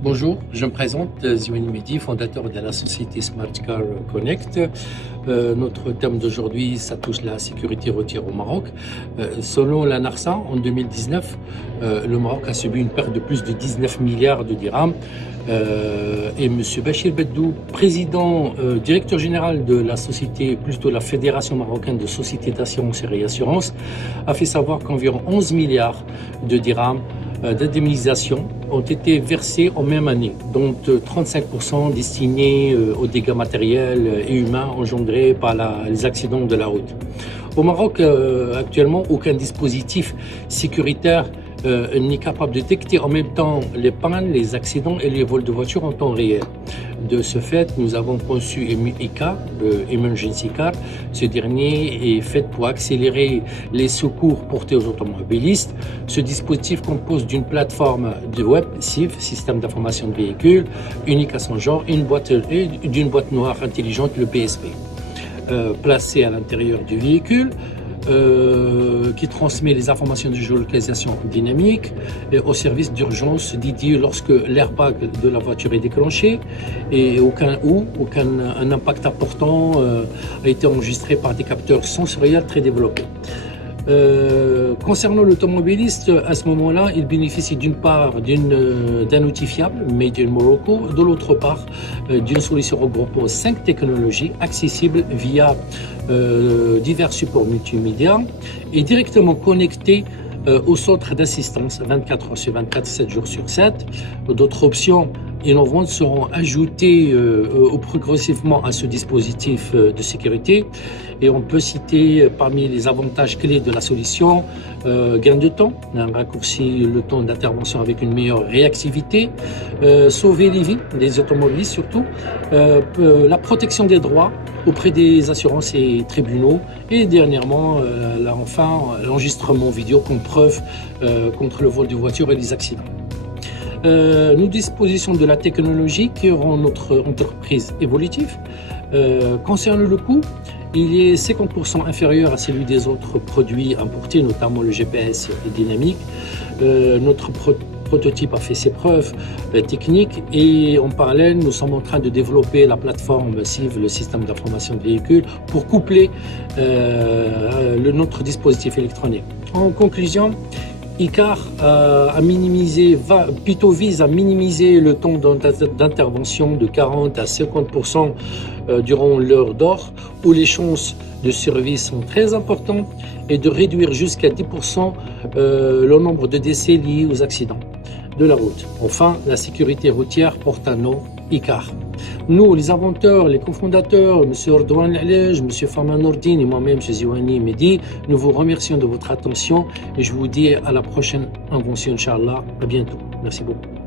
Bonjour, je me présente, Zouani Mehdi, fondateur de la société Smart Car Connect. Notre thème d'aujourd'hui, ça touche la sécurité routière au Maroc. Selon la NARSA, en 2019, le Maroc a subi une perte de plus de 19 milliards de dirhams. Et M. Bachir Beddou, président, directeur général de la société, plutôt la Fédération marocaine de sociétés d'assurance et réassurance, a fait savoir qu'environ 11 milliards de dirhams d'indemnisation ont été versés en même année, dont 35% destinés aux dégâts matériels et humains engendrés par les accidents de la route. Au Maroc, actuellement, aucun dispositif sécuritaire n'est capable de détecter en même temps les pannes, les accidents et les vols de voitures en temps réel. De ce fait, nous avons conçu ECAR, Emergency Car. Ce dernier est fait pour accélérer les secours portés aux automobilistes. Ce dispositif compose d'une plateforme de web, SIV, Système d'information de véhicules, unique à son genre, d'une boîte noire intelligente, le PSP, placée à l'intérieur du véhicule. Qui transmet les informations de géolocalisation dynamique au service d'urgence dédié lorsque l'airbag de la voiture est déclenché et aucun impact important a été enregistré par des capteurs sensoriels très développés. Concernant l'automobiliste, à ce moment-là, il bénéficie d'une part d'un outil fiable, Made in Morocco, de l'autre part d'une solution regroupant 5 technologies accessibles via divers supports multimédia et directement connectés au centre d'assistance 24 heures sur 24, 7 jours sur 7. D'autres options innovantes seront ajoutées progressivement à ce dispositif de sécurité et on peut citer parmi les avantages clés de la solution gain de temps, un raccourci le temps d'intervention avec une meilleure réactivité, sauver les vies des automobilistes surtout, la protection des droits auprès des assurances et tribunaux et dernièrement enfin l'enregistrement vidéo comme preuve contre le vol de voiture et les accidents. Nous disposons de la technologie qui rend notre entreprise évolutive. Concernant le coût, il est 50% inférieur à celui des autres produits importés, notamment le GPS dynamique. Notre prototype a fait ses preuves techniques et en parallèle, nous sommes en train de développer la plateforme SIV, le système d'information de véhicules, pour coupler notre dispositif électronique. En conclusion, ECAR vise à minimiser le temps d'intervention de 40 à 50% durant l'heure d'or, où les chances de survie sont très importantes, et de réduire jusqu'à 10% le nombre de décès liés aux accidents de la route. Enfin, la sécurité routière porte un nom, ECAR. Nous, les inventeurs, les cofondateurs, M. Ordouane Alej, M. Fama Nourdine et moi-même, M. Zouani Mehdi, nous vous remercions de votre attention et je vous dis à la prochaine invention, Inch'Allah. À bientôt. Merci beaucoup.